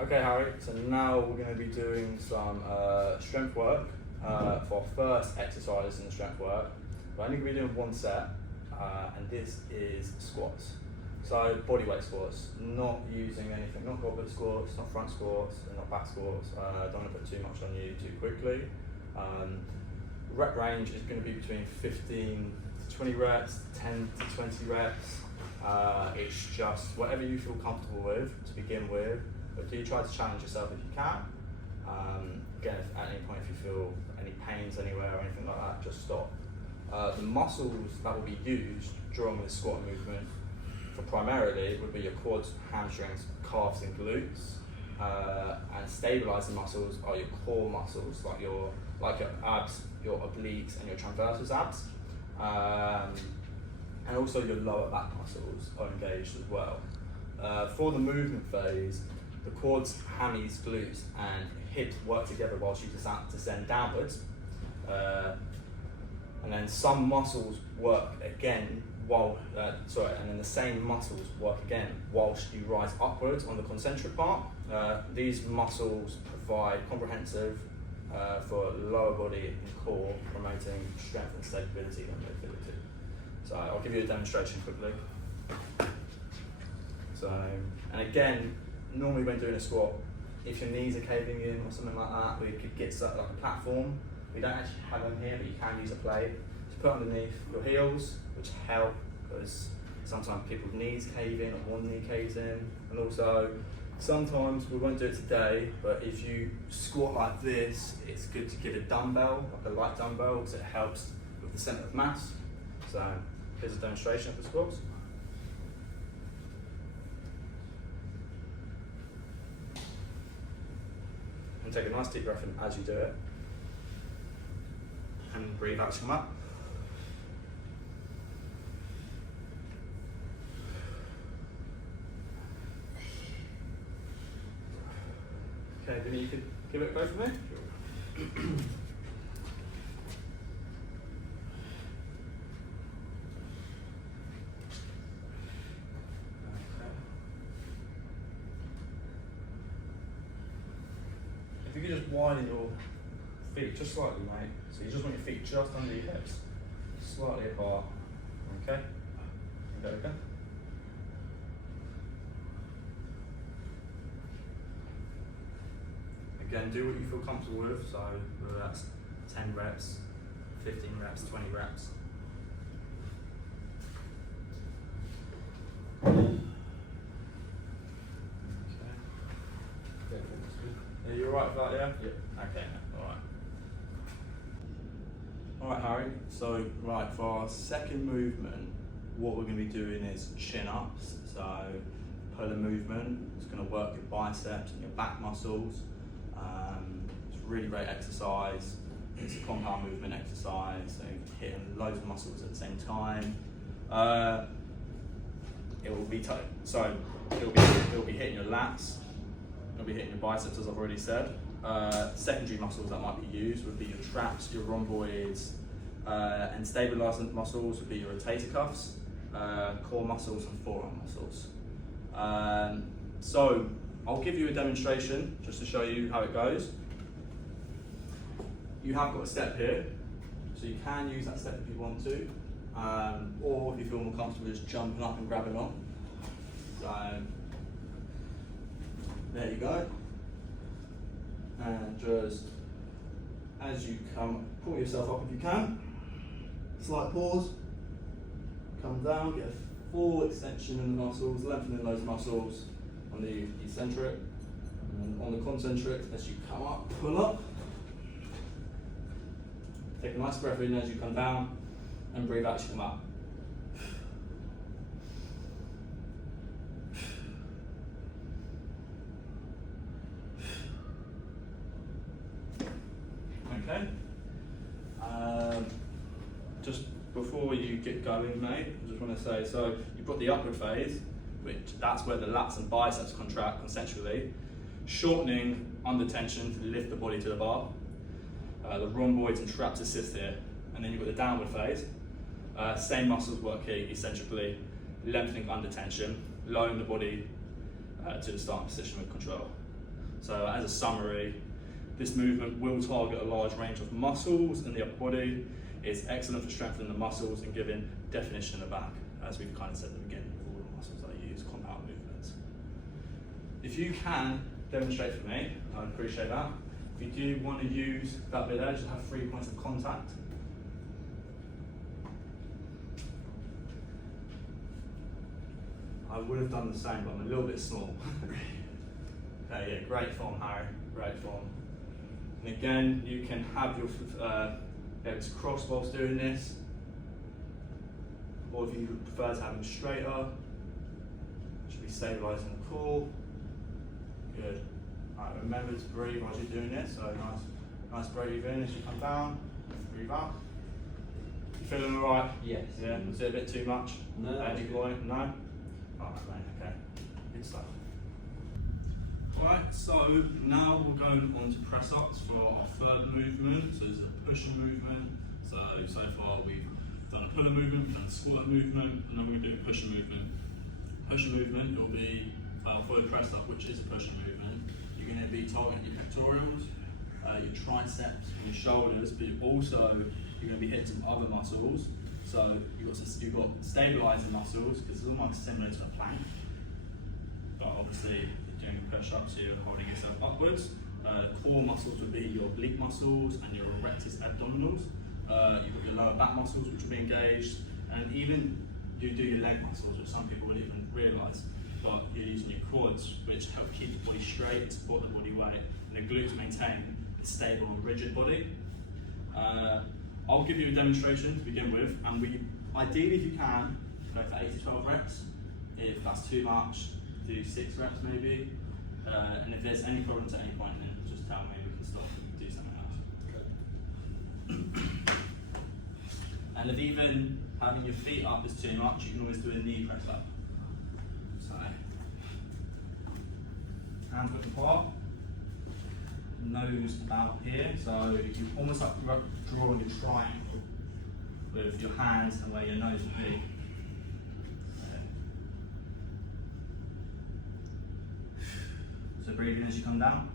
Okay, Harry, so now we're going to be doing some strength work for our first exercise in the strength work. We're only going to be doing one set, and this is squats. So bodyweight squats, not using anything, not goblet squats, not front squats, and not back squats. Don't want to put too much on you too quickly. Rep range is going to be between 15 to 20 reps, 10 to 20 reps. It's just whatever you feel comfortable with to begin with, but do try to challenge yourself if you can. Again, if at any point if you feel any pains anywhere or anything like that, just stop. The muscles that will be used during the squat movement for primarily would be your quads, hamstrings, calves and glutes. And stabilizing muscles are your core muscles, like your abs, your obliques and your transversus abs. And also your lower back muscles are engaged as well. For the movement phase, the quads, hammies, glutes and hips work together whilst you descend downwards. And then some muscles work again and then the same muscles work again whilst you rise upwards on the concentric part. These muscles provide comprehensive for lower body and core, promoting strength and stability and mobility. So I'll give you a demonstration quickly. So, and again, normally when doing a squat, if your knees are caving in or something like that, we could get like a platform. We don't actually have one here, but you can use a plate to put underneath your heels, which help because sometimes people's knees cave in or one knee caves in. And also, sometimes, we won't do it today, but if you squat like this, it's good to get a dumbbell, like a light dumbbell, because it helps with the center of mass. So here's a demonstration of the squats. And take a nice deep breath in as you do it. And breathe out to come up. Okay, Vinny, you could give it a go for me. If you could just widen your feet just slightly, mate. So you just want your feet just under your hips, slightly apart. Okay? There we go. Again, do what you feel comfortable with, so whether that's 10 reps, 15 reps, 20 reps. Okay. Are you alright with that, yeah? Yep. Okay, alright. Alright, Harry, so for our second movement, what we're going to be doing is chin-ups. So pull movement, it's going to work your biceps and your back muscles. It's a really great exercise. It's a compound movement exercise, so you're hitting loads of muscles at the same time. It will be it'll be hitting your lats. It'll be hitting your biceps, as I've already said. Secondary muscles that might be used would be your traps, your rhomboids, and stabilizing muscles would be your rotator cuffs, core muscles and forearm muscles. So I'll give you a demonstration just to show you how it goes. You have got a step here, so you can use that step if you want to, or if you feel more comfortable just jumping up and grabbing on. So there you go. And just as you pull yourself up if you can, slight pause, come down, get a full extension in the muscles, lengthening those muscles on the eccentric, and on the concentric as you come up, pull up. Take a nice breath in as you come down, and breathe out as you come up. Okay. Just before you get going, mate, I just want to say, so you've got the upward phase, that's where the lats and biceps contract concentrically, shortening under tension to lift the body to the bar. The rhomboids and traps assist here, and then you've got the downward phase. Same muscles work here eccentrically, lengthening under tension, lowering the body to the starting position with control. So as a summary, this movement will target a large range of muscles in the upper body. It's excellent for strengthening the muscles and giving definition in the back, as we've kind of said at the beginning of all the muscles that I use, compound movements. If you can demonstrate for me, I'd appreciate that. If you do want to use that bit there, just have 3 points of contact. I would have done the same, but I'm a little bit small. Okay, yeah, great form, Harry, great form. And again, you can have your legs crossed whilst doing this, or if you prefer to have them straighter, should be stabilising the core. Good. Alright, remember to breathe while you're doing this, so nice breathe in as you come down, breathe up. You feeling alright? Yes. Yeah, was it a bit too much? No. At any point? No? Alright, mate, okay. Good stuff. Alright, so now we're going on to press ups for our third movement. So it's a pushing movement. So far we've done a puller movement, we've done a squat movement, and then we're going to do a pushing movement. Pushing movement will be for the press up, which is a pushing movement. You're going to be targeting your pectorals, your triceps, and your shoulders, but also you're going to be hitting some other muscles. So you've got stabilizing muscles, because it's almost similar to a plank, but obviously you're doing a push up, so you're holding yourself upwards. Core muscles would be your oblique muscles and your rectus abdominals. You've got your lower back muscles, which will be engaged, and even you do your leg muscles, which some people wouldn't even realise, but you're using your quads, which help keep the body straight and support the body weight, and the glutes maintain a stable and rigid body. I'll give you a demonstration to begin with, and ideally, if you can, go for 8 to 12 reps. If that's too much, do 6 reps maybe. And if there's any problems at any point, then just tell me, we can stop and do something else. And if even having your feet up is too much, you can always do a knee press up. So, hands width apart, nose about here. So you almost like drawing a triangle with your hands and where your nose will be. So breathe in as you come down.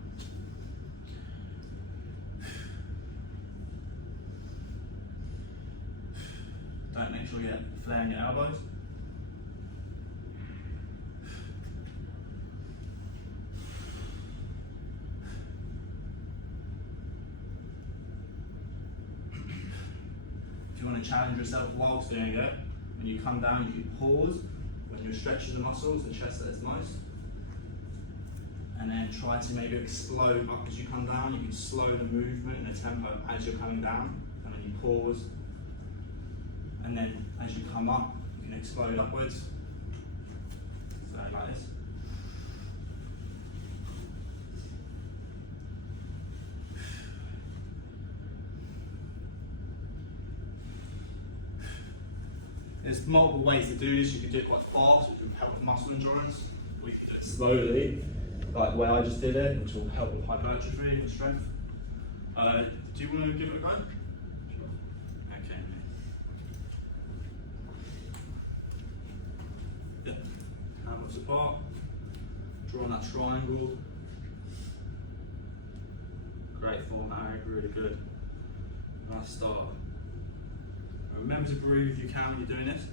Don't make sure you get flare in your elbows. If you want to challenge yourself whilst doing it, when you come down, you can pause when you're stretching the muscles, the chest at its most. And then try to maybe explode up as you come down. You can slow the movement and the tempo as you're coming down, and then you pause. And then as you come up, you can explode upwards. So like this. There's multiple ways to do this. You can do it quite fast, which will help with muscle endurance, or you can do it slowly, like the way I just did it, which will help with hypertrophy and strength. Do you want to give it a go? Sure. Okay. Yeah. Hands apart. Draw on that triangle. Great form, Harry. Really good. Nice start. Remember to breathe if you can when you're doing this.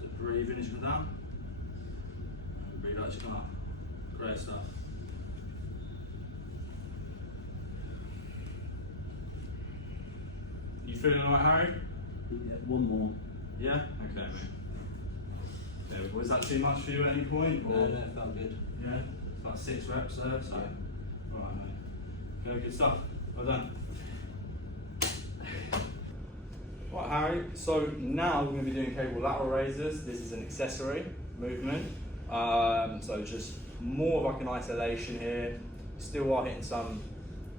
So breathe in as you come down. And breathe out as you come up. Great stuff. You feeling alright, Harry? Yeah, one more. Yeah? Okay, mate. Okay, was that too much for you at any point? Or? No, it felt good. Yeah? It's about 6 reps there, so. Yeah. Alright, mate. Okay, good stuff. Well done. Right, Harry, so now we're going to be doing cable lateral raises. This is an accessory movement. So just more of like an isolation here. Still are hitting some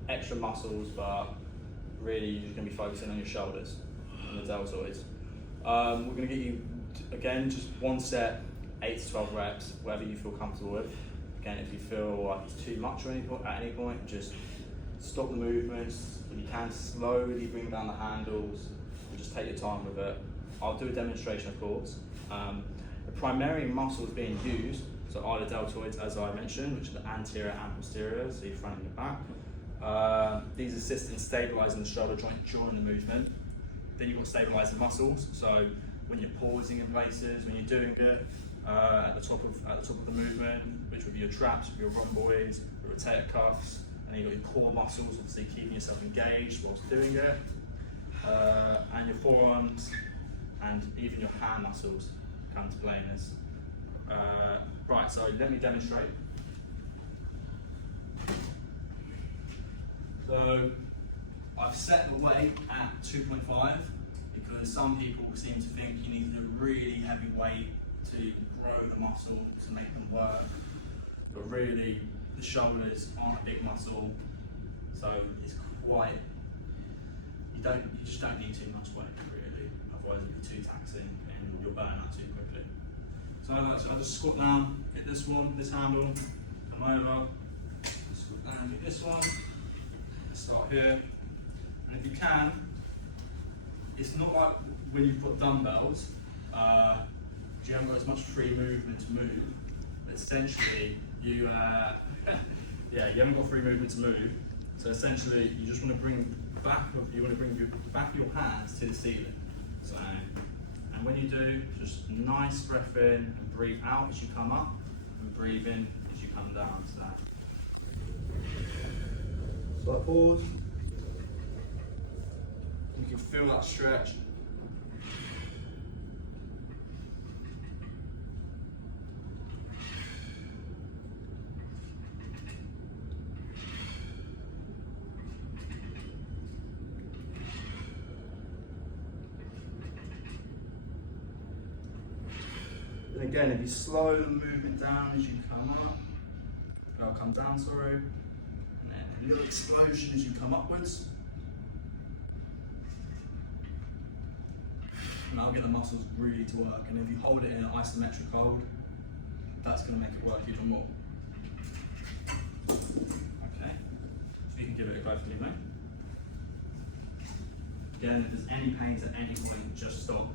extra muscles, but really you're just going to be focusing on your shoulders and the deltoids. We're going to get you, again, just one set, 8 to 12 reps, whatever you feel comfortable with. Again, if you feel like it's too much at any point, just stop the movements. When you can, slowly bring down the handles. Just take your time with it. I'll do a demonstration, of course. The primary muscles being used, so So either deltoids, as I mentioned, which are the anterior and posterior, so your front and your back. These assist in stabilising the shoulder joint during the movement. Then you've got stabilising muscles, so when you're pausing in places, when you're doing it at the top of the movement, which would be your traps, your rhomboids, your rotator cuffs, and then you've got your core muscles, obviously keeping yourself engaged whilst doing it, and your forearms, and even your hand muscles come to play in this. Right, so let me demonstrate. So I've set the weight at 2.5 because some people seem to think you need a really heavy weight to grow the muscle to make them work, but really the shoulders aren't a big muscle, so it's quite, you just don't need too much weight really, otherwise it'll be too taxing and you'll burn out too quickly. So I just squat down, hit this one, this handle, come over, squat down, hit this one, start here, and if you can, it's not like when you put dumbbells, you haven't got as much free movement to move, but essentially you haven't got free movement to move, so essentially you just want to bring your hands to the ceiling. So, and when you do, just nice breath in and breathe out as you come up, and breathe in as you come down to that. So pause. You can feel that stretch. And again, if you slow the movement down as you come up, I'll come down, sorry, and then a little explosion as you come upwards. And that'll get the muscles really to work. And if you hold it in an isometric hold, that's going to make it work even more. Okay, so you can give it a go for me, mate. Again, if there's any pains at any point, just stop.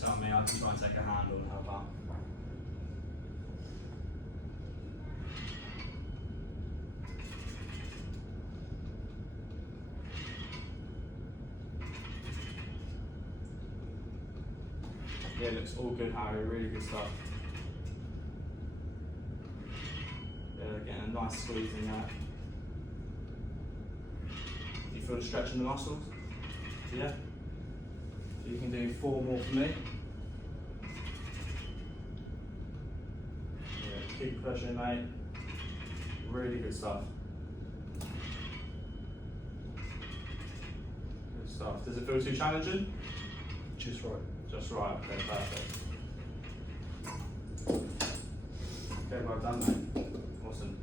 Tell me, I can try and take a handle and help out. Yeah, it looks all good, Harry, really good stuff. Yeah, getting a nice squeeze in there. Do you feel the stretch in the muscles? Yeah? So you can do 4 more for me. Yeah, keep pushing, mate. Really good stuff. Good stuff. Does it feel too challenging? Just right. Just right, okay, perfect. Okay, well done, mate. Awesome.